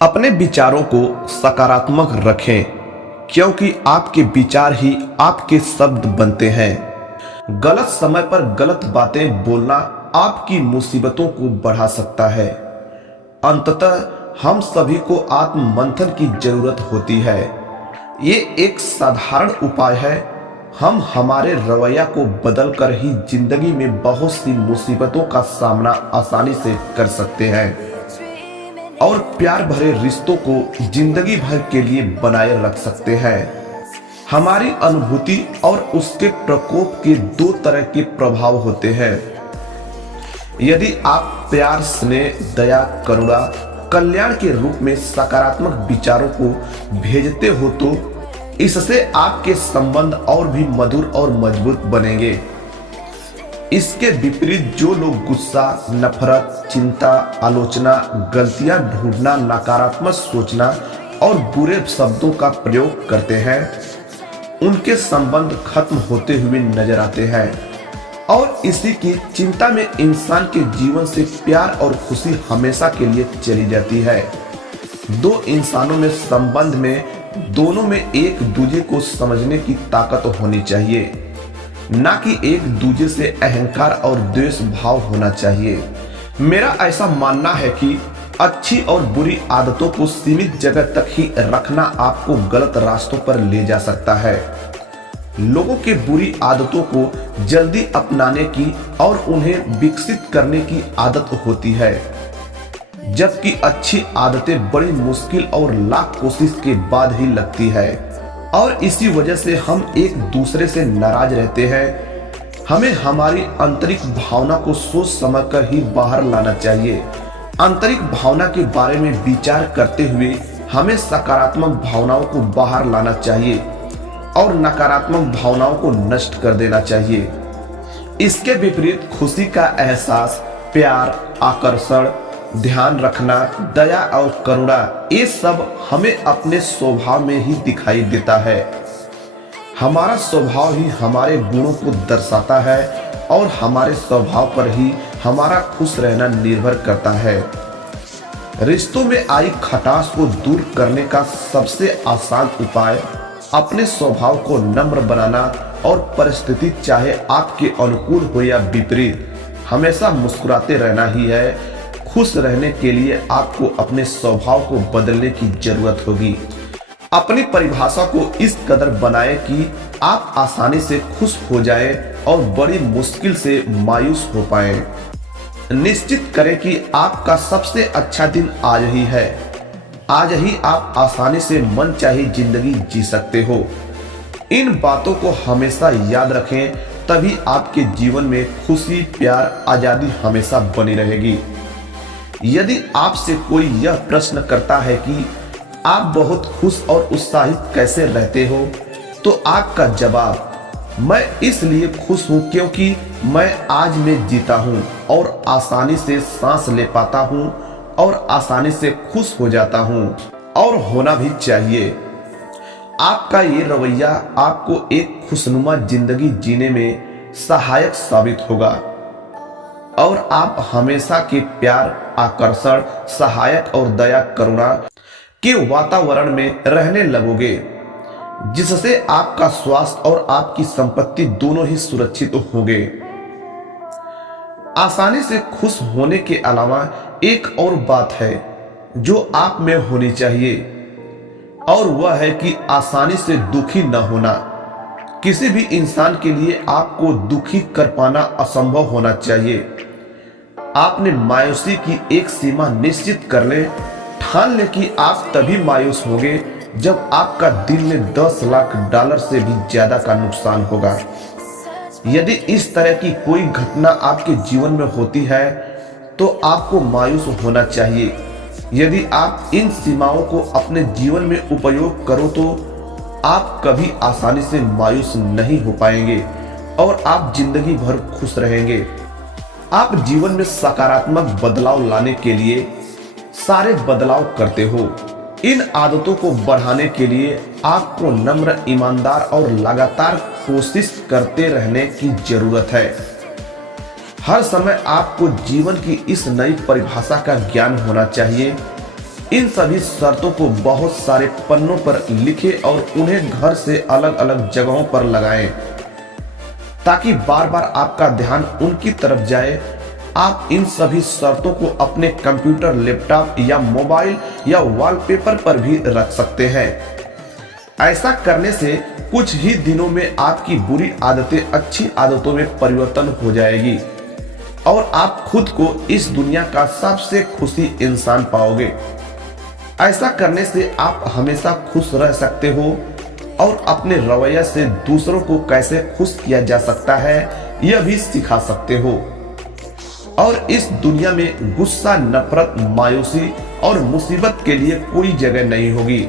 अपने विचारों को सकारात्मक रखें, क्योंकि आपके विचार ही आपके शब्द बनते हैं। गलत समय पर गलत बातें बोलना आपकी मुसीबतों को बढ़ा सकता है। अंततः हम सभी को आत्ममंथन की जरूरत होती है। ये एक साधारण उपाय है। हम हमारे रवैया को बदलकर ही जिंदगी में बहुत सी मुसीबतों का सामना आसानी से कर सकते हैं और प्यार भरे रिश्तों को जिंदगी भर के लिए बनाए रख सकते हैं। हमारी अनुभूति और उसके प्रकोप के दो तरह के प्रभाव होते हैं। यदि आप प्यार, स्नेह, दया, करुणा, कल्याण के रूप में सकारात्मक विचारों को भेजते हो तो इससे आपके संबंध और भी मधुर और मजबूत बनेंगे। इसके विपरीत जो लोग गुस्सा, नफरत, चिंता, आलोचना, गलतियां ढूंढना, नकारात्मक सोचना और बुरे शब्दों का प्रयोग करते हैं, उनके संबंध खत्म होते हुए नजर आते हैं और इसी की चिंता में इंसान के जीवन से प्यार और खुशी हमेशा के लिए चली जाती है। दो इंसानों में संबंध में दोनों में एक दूसरे को समझने की ताकत होनी चाहिए, ना कि एक दूसरे से अहंकार और द्वेष भाव होना चाहिए। मेरा ऐसा मानना है कि अच्छी और बुरी आदतों को सीमित जगह तक ही रखना आपको गलत रास्तों पर ले जा सकता है। लोगों के बुरी आदतों को जल्दी अपनाने की और उन्हें विकसित करने की आदत होती है, जबकि अच्छी आदतें बड़ी मुश्किल और लाख कोशिश के बाद ही लगती है और इसी वजह से हम एक दूसरे से नाराज रहते हैं। हमें हमारी आंतरिक भावना को सोच समझकर ही बाहर लाना चाहिए। आंतरिक भावना के बारे में विचार करते हुए हमें सकारात्मक भावनाओं को बाहर लाना चाहिए और नकारात्मक भावनाओं को नष्ट कर देना चाहिए। इसके विपरीत खुशी का एहसास, प्यार, आकर्षण, ध्यान रखना, दया और करुणा, ये सब हमें अपने स्वभाव में ही दिखाई देता है। हमारा स्वभाव ही हमारे गुणों को दर्शाता है और हमारे स्वभाव पर ही हमारा खुश रहना निर्भर करता है। रिश्तों में आई खटास को दूर करने का सबसे आसान उपाय अपने स्वभाव को नम्र बनाना और परिस्थिति चाहे आपके अनुकूल हो या विपरीत, हमेशा मुस्कुराते रहना ही है। खुश रहने के लिए आपको अपने स्वभाव को बदलने की जरूरत होगी। अपनी परिभाषा को इस कदर बनाएं कि आप आसानी से खुश हो जाएं और बड़ी मुश्किल से मायूस हो पाएं। निश्चित करें कि आपका सबसे अच्छा दिन आज ही है। आज ही आप आसानी से मनचाही जिंदगी जी सकते हो। इन बातों को हमेशा याद रखें, तभी आपके जीवन में खुशी, प्यार, आजादी हमेशा बनी रहेगी। यदि आपसे कोई यह प्रश्न करता है कि आप बहुत खुश और उत्साहित कैसे रहते हो, तो आपका जवाब, मैं इसलिए खुश हूं क्योंकि मैं आज में जीता हूं और आसानी से सांस ले पाता हूं और आसानी से खुश हो जाता हूं, और होना भी चाहिए। आपका ये रवैया आपको एक खुशनुमा जिंदगी जीने में सहायक साबित होगा और आप हमेशा के प्यार, आकर्षण, सहायक और दया, करुणा के वातावरण में रहने लगोगे, जिससे आपका स्वास्थ्य और आपकी संपत्ति दोनों ही सुरक्षित होंगे। आसानी से खुश होने के अलावा एक और बात है जो आप में होनी चाहिए, और वह है कि आसानी से दुखी न होना। किसी भी इंसान के लिए आपको दुखी कर पाना असंभव होना चाहिए। आपने मायूसी की एक सीमा निश्चित कर ले, ठान ले कि आप तभी मायूस होंगे जब आपका दिन में 10 लाख डॉलर से भी ज्यादा का नुकसान होगा। यदि इस तरह की कोई घटना आपके जीवन में होती है तो आपको मायूस होना चाहिए। यदि आप इन सीमाओं को अपने जीवन में उपयोग करो तो आप कभी आसानी से मायूस नहीं हो पाएंगे और आप जिंदगी भर खुश रहेंगे। आप जीवन में सकारात्मक बदलाव लाने के लिए सारे बदलाव करते हो। इन आदतों को बढ़ाने के लिए आपको नम्र, ईमानदार और लगातार कोशिश करते रहने की जरूरत है। हर समय आपको जीवन की इस नई परिभाषा का ज्ञान होना चाहिए इन सभी शर्तों को बहुत सारे पन्नों पर लिखें और उन्हें घर से अलग अलग जगहों पर लगाएं, ताकि बार बार आपका ध्यान उनकी तरफ जाए। आप इन सभी शर्तों को अपने कंप्यूटर, लैपटॉप या मोबाइल या वॉलपेपर पर भी रख सकते हैं। ऐसा करने से कुछ ही दिनों में आपकी बुरी आदतें अच्छी आदतों में परिवर्तन हो जाएगी और आप खुद को इस दुनिया का सबसे खुशी इंसान पाओगे। ऐसा करने से आप हमेशा खुश रह सकते हो और अपने रवैया से दूसरों को कैसे खुश किया जा सकता है यह भी सिखा सकते हो। और इस दुनिया में गुस्सा, नफरत, मायूसी और मुसीबत के लिए कोई जगह नहीं होगी।